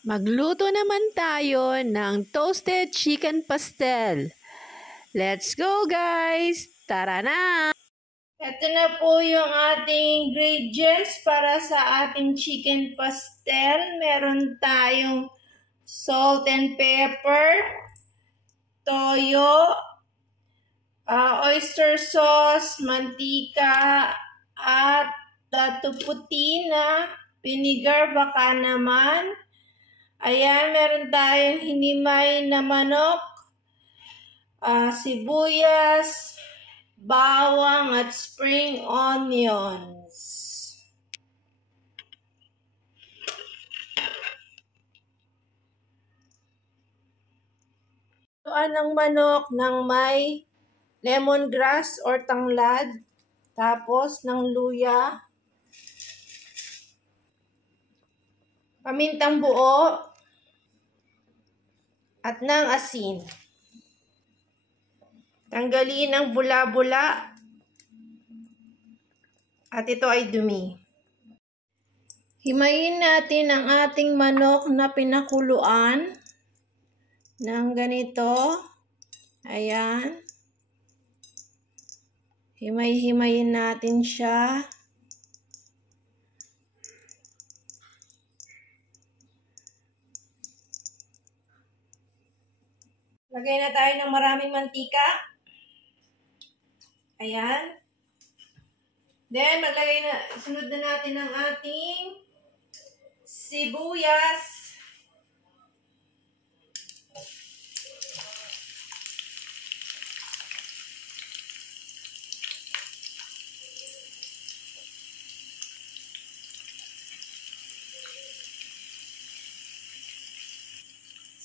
Magluto naman tayo ng toasted chicken pastel. Let's go guys! Tara na! Ito na po yung ating ingredients para sa ating chicken pastel. Meron tayong salt and pepper, toyo, oyster sauce, mantika, at tuputi na vinegar baka naman. Ayan, meron tayong hinimay na manok, sibuyas, bawang at spring onions. Lutuan ng manok ng may lemongrass or tanglad, tapos ng luya, pamintang buo, at ng asin. Tanggalin ang bula-bula at ito ay dumi. Himayin natin ang ating manok na pinakuluan ng ganito. Ayan. Himay-himayin natin siya. Lagay na tayo ng maraming mantika. Ayan. Then, sunod na natin ang ating sibuyas.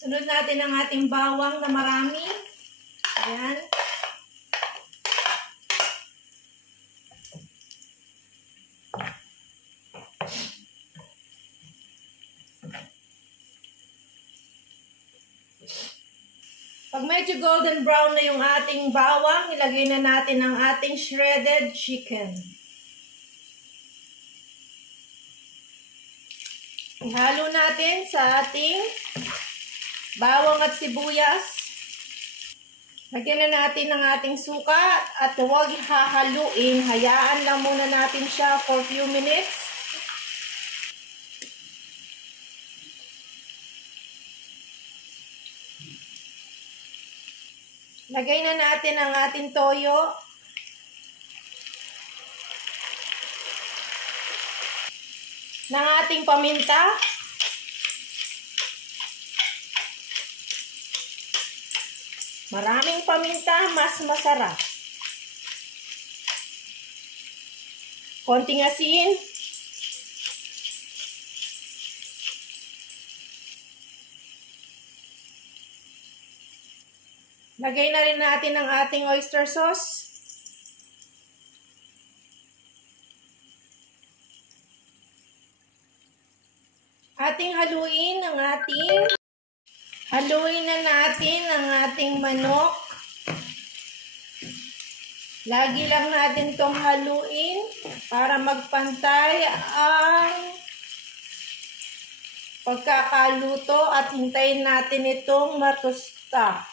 Sunod natin ang ating bawang na marami. Ayan. Pag medyo golden brown na yung ating bawang, ilagay na natin ang ating shredded chicken. Ihalo natin sa ating bawang at sibuyas. Lagyan na natin ang ating suka at huwag hahaluin. Hayaan lang muna natin siya for few minutes. Lagay na natin ang ating toyo. Ng ating paminta. Maraming paminta, mas masarap. Konting asin. Lagay na rin natin ang ating oyster sauce. Haluin na natin ang ating manok. Lagi lang natin itong haluin para magpantay ang pagkakaluto at hintayin natin itong matusta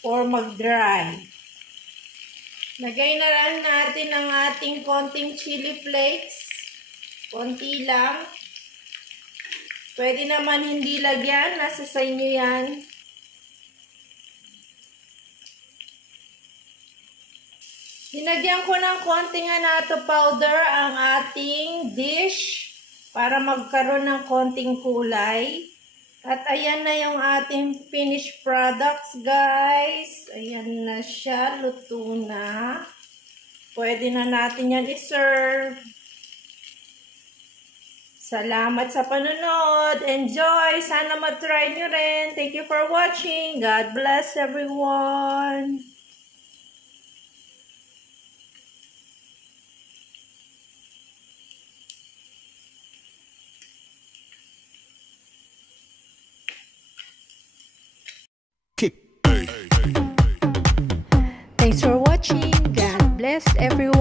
or mag-dry. Lagay na lang natin ang ating konting chili flakes. Konti lang. Pwede naman hindi lagyan. Nasa sa inyo yan. Hinagyan ko ng konting annatto powder ang ating dish para magkaroon ng konting kulay. At ayan na yung ating finished products, guys. Ayan na siya. Luto na. Pwede na natin yan i-serve. Salamat sa panonood. Enjoy! Sana matry nyo rin. Thank you for watching. God bless everyone. Thanks for watching. God bless everyone.